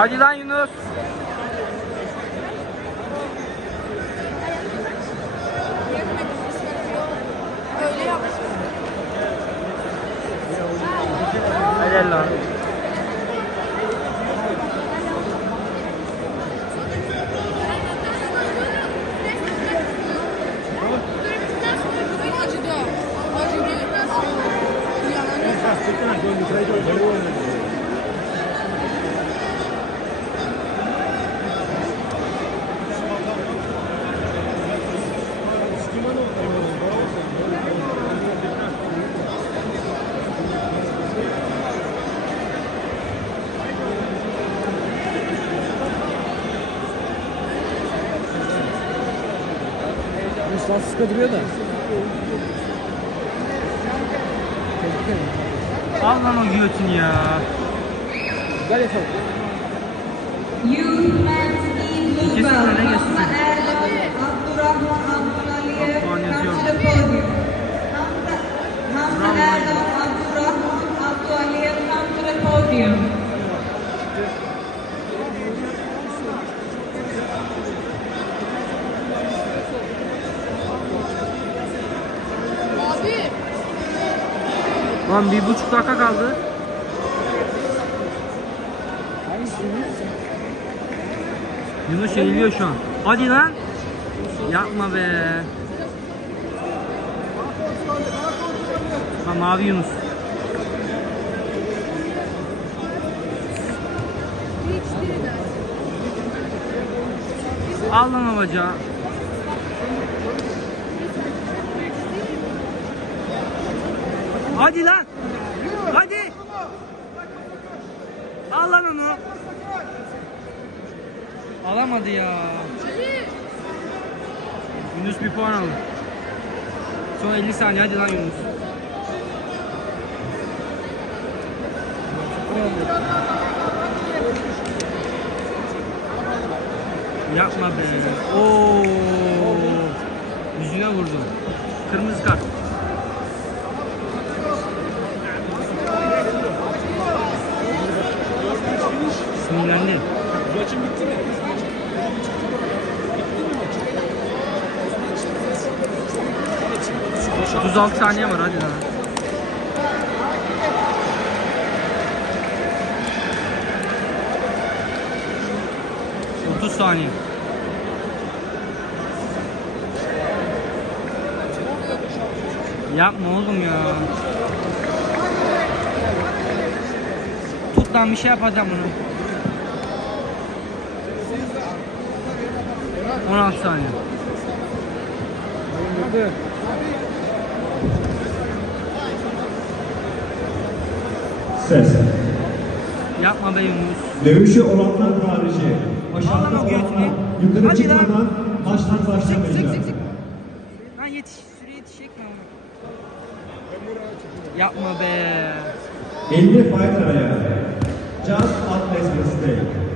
Hadi lan Yunus. Helal lan. Acıdı. Acıdı. Yani. Sıkı duruyor da. Al lan o giyotini ya. Güzel yapalım. İkisi öne geçsin. Hamza Erdoğan, Abdurrahman Abdurrahman. Hamza, Erdoğan, Abdurrahman to the Lan bir buçuk dakika kaldı. Yunus? Yeniliyor şu an. Hadi lan. Yapma be. Ha mavi Yunus. Al lan bacağı. Hadi lan. Hadi. Al lan onu. Alamadı ya. Yunus bir puan aldı. Son 50 saniye hadi lan Yunus. Yapma be. Oo. Yüzüne vurdu. Kırmızı kart. 36 saniye var hadi lan. Otuz saniye. Yapma oğlum ya. Tut lan bir şey yapacağım bunu. 16 saniye. Ses. Yapma be Yunus. Dövüşü olanlar harici. Al Aşağıda lan o göğsünü. olanlar yukarı Hadi lan. çıkmadan Zık zık başlamayacak. Lan yetiş, süre yetişecek mi? Yapma be. 50 fight araya. Just at mistake.